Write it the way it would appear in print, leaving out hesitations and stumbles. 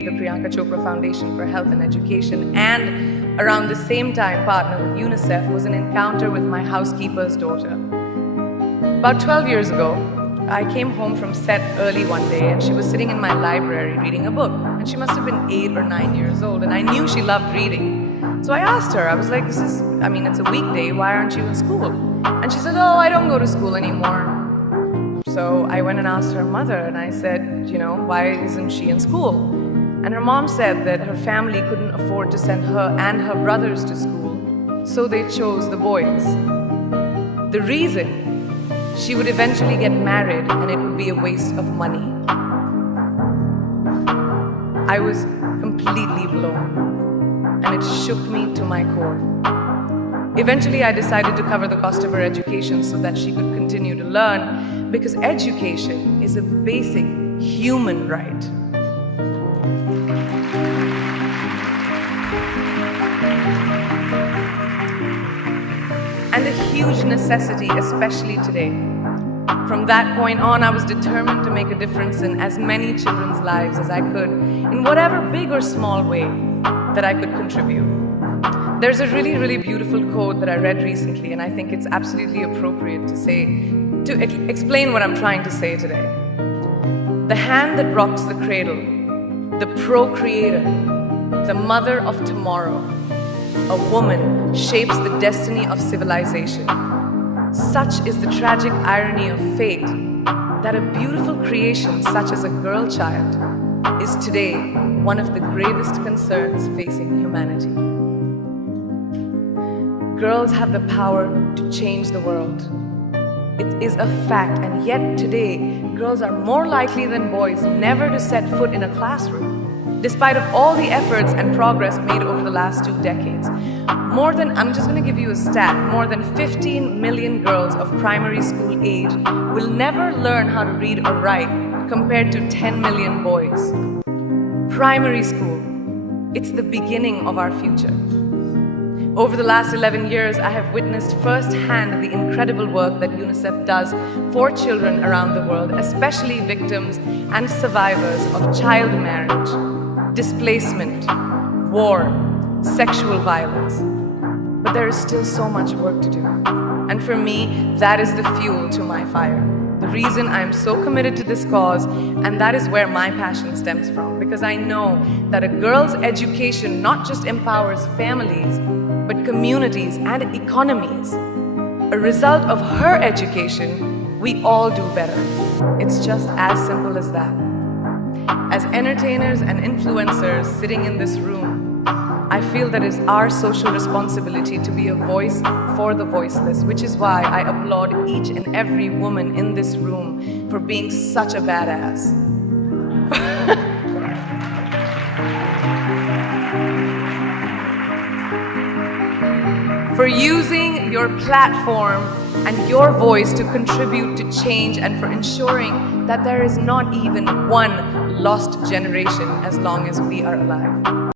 the Priyanka Chopra Foundation for Health and Education, and around the same time partner with UNICEF, was an encounter with my housekeeper's daughter. About 12 years ago, I came home from set early one day and she was sitting in my library reading a book. And she must have been 8 or 9 years old, and I knew she loved reading. So I asked her, I was like, it's a weekday, why aren't you in school? And she said, oh, I don't go to school anymore. So I went and asked her mother and I said, why isn't she in school? And her mom said that her family couldn't afford to send her and her brothers to school, so they chose the boys. The reason: she would eventually get married and it would be a waste of money. I was completely blown, and it shook me to my core. Eventually, I decided to cover the cost of her education so that she could continue to learn, because education is a basic human right. And a huge necessity, especially today. From that point on, I was determined to make a difference in as many children's lives as I could, in whatever big or small way that I could contribute. There's a really, really beautiful quote that I read recently, and I think it's absolutely appropriate to explain what I'm trying to say today. The hand that rocks the cradle, the procreator, the mother of tomorrow, a woman shapes the destiny of civilization. Such is the tragic irony of fate that a beautiful creation such as a girl child is today one of the gravest concerns facing humanity. Girls have the power to change the world. It is a fact, and yet today, girls are more likely than boys never to set foot in a classroom, despite of all the efforts and progress made over the last 2 decades. I'm just going to give you a stat, more than 15 million girls of primary school age will never learn how to read or write, compared to 10 million boys. Primary school, it's the beginning of our future. Over the last 11 years, I have witnessed firsthand the incredible work that UNICEF does for children around the world, especially victims and survivors of child marriage, displacement, war, sexual violence. But there is still so much work to do. And for me, that is the fuel to my fire. The reason I am so committed to this cause, and that is where my passion stems from, because I know that a girl's education not just empowers families, but communities and economies. A result of her education, we all do better. It's just as simple as that. As entertainers and influencers sitting in this room, I feel that it's our social responsibility to be a voice for the voiceless, which is why I applaud each and every woman in this room for being such a badass. For using your platform and your voice to contribute to change, and for ensuring that there is not even one lost generation as long as we are alive.